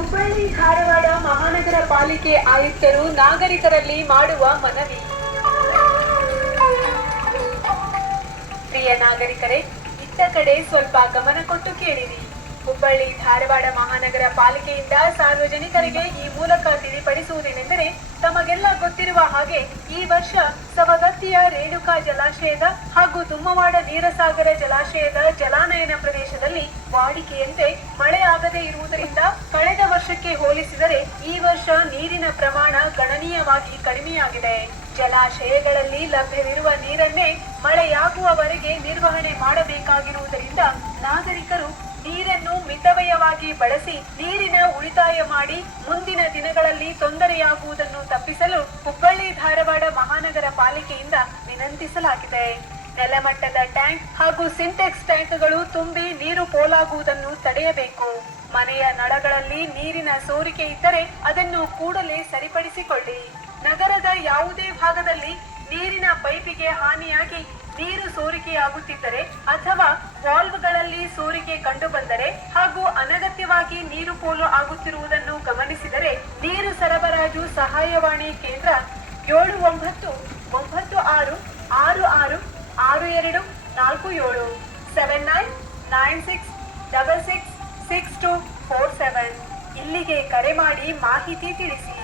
ಹುಬ್ಬಳ್ಳಿ ಧಾರವಾಡ ಮಹಾನಗರ ಪಾಲಿಕೆ ಆಯುಕ್ತರು ನಾಗರಿಕರಲ್ಲಿ ಮಾಡುವ ಮನವಿ. ಪ್ರಿಯ ನಾಗರಿಕರೇ, ಇತ್ತ ಕಡೆ ಸ್ವಲ್ಪ ಗಮನ ಕೊಟ್ಟು ಕೇಳಿರಿ. ಹುಬ್ಬಳ್ಳಿ ಧಾರವಾಡ ಮಹಾನಗರ ಪಾಲಿಕೆಯಿಂದ ಸಾರ್ವಜನಿಕರಿಗೆ ಈ ಮೂಲಕ ತಿಳಿಪಡಿಸುವುದೇನೆಂದರೆ, ತಮಗೆಲ್ಲ ಗೊತ್ತಿರುವ ಹಾಗೆ ಈ ವರ್ಷ ಸವಗತ್ತಿಯ ರೇಣುಕಾ ಜಲಾಶಯದ ಹಾಗೂ ತುಮ್ಮವಾಡ ನೀರಸಾಗರ ಜಲಾಶಯದ ಜಲಾನಯನ ಪ್ರದೇಶದಲ್ಲಿ ವಾಡಿಕೆಯಂತೆ ಮಳೆ ಆಗದೇ ಇರುವುದರಿಂದ ಕಳೆದ ವರ್ಷಕ್ಕೆ ಹೋಲಿಸಿದರೆ ಈ ವರ್ಷ ನೀರಿನ ಪ್ರಮಾಣ ಗಣನೀಯವಾಗಿ ಕಡಿಮೆಯಾಗಿದೆ. ಜಲಾಶಯಗಳಲ್ಲಿ ಲಭ್ಯವಿರುವ ನೀರನ್ನೇ ಮಳೆಯಾಗುವವರೆಗೆ ನಿರ್ವಹಣೆ ಮಾಡಬೇಕಾಗಿರುವುದರಿಂದ ನಾಗರಿಕರು ನೀರನ್ನು ಮಿತವ್ಯಯವಾಗಿ ಬಳಸಿ ನೀರಿನ ಉಳಿತಾಯ ಮಾಡಿ ಮುಂದಿನ ದಿನಗಳಲ್ಲಿ ತೊಂದರೆಯಾಗುವುದನ್ನು ತಪ್ಪಿಸಲು ಹುಬ್ಬಳ್ಳಿ ಧಾರವಾಡ ಮಹಾನಗರ ಪಾಲಿಕೆಯಿಂದ ವಿನಂತಿಸಲಾಗಿದೆ. ನೆಲಮಟ್ಟದ ಟ್ಯಾಂಕ್ ಹಾಗೂ ಸಿಂಟೆಕ್ಸ್ ಟ್ಯಾಂಕ್ಗಳು ತುಂಬಿ ನೀರು ಪೋಲಾಗುವುದನ್ನು ತಡೆಯಬೇಕು. ಮನೆಯ ನಳಗಳಲ್ಲಿ ನೀರಿನ ಸೋರಿಕೆ ಇದ್ದರೆ ಅದನ್ನು ಕೂಡಲೇ ಸರಿಪಡಿಸಿಕೊಳ್ಳಿ. ನಗರದ ಯಾವುದೇ ಭಾಗದಲ್ಲಿ ನೀರಿನ ಪೈಪಿಗೆ ಹಾನಿಯಾಗಿ ನೀರು ಸೋರಿಕೆಯಾಗುತ್ತಿದ್ದರೆ ಅಥವಾ ವಾಲ್ವ್ಗಳಲ್ಲಿ ಸೋರಿಕೆ ಕಂಡುಬಂದರೆ ಹಾಗೂ ಅನಗತ್ಯವಾಗಿ ನೀರು ಪೋಲು ಆಗುತ್ತಿರುವುದನ್ನು ಗಮನಿಸಿದರೆ ನೀರು ಸರಬರಾಜು ಸಹಾಯವಾಣಿ ಕೇಂದ್ರ 7996666247 7996666247 ಇಲ್ಲಿಗೆ ಕರೆ ಮಾಡಿ ಮಾಹಿತಿ ತಿಳಿಸಿ.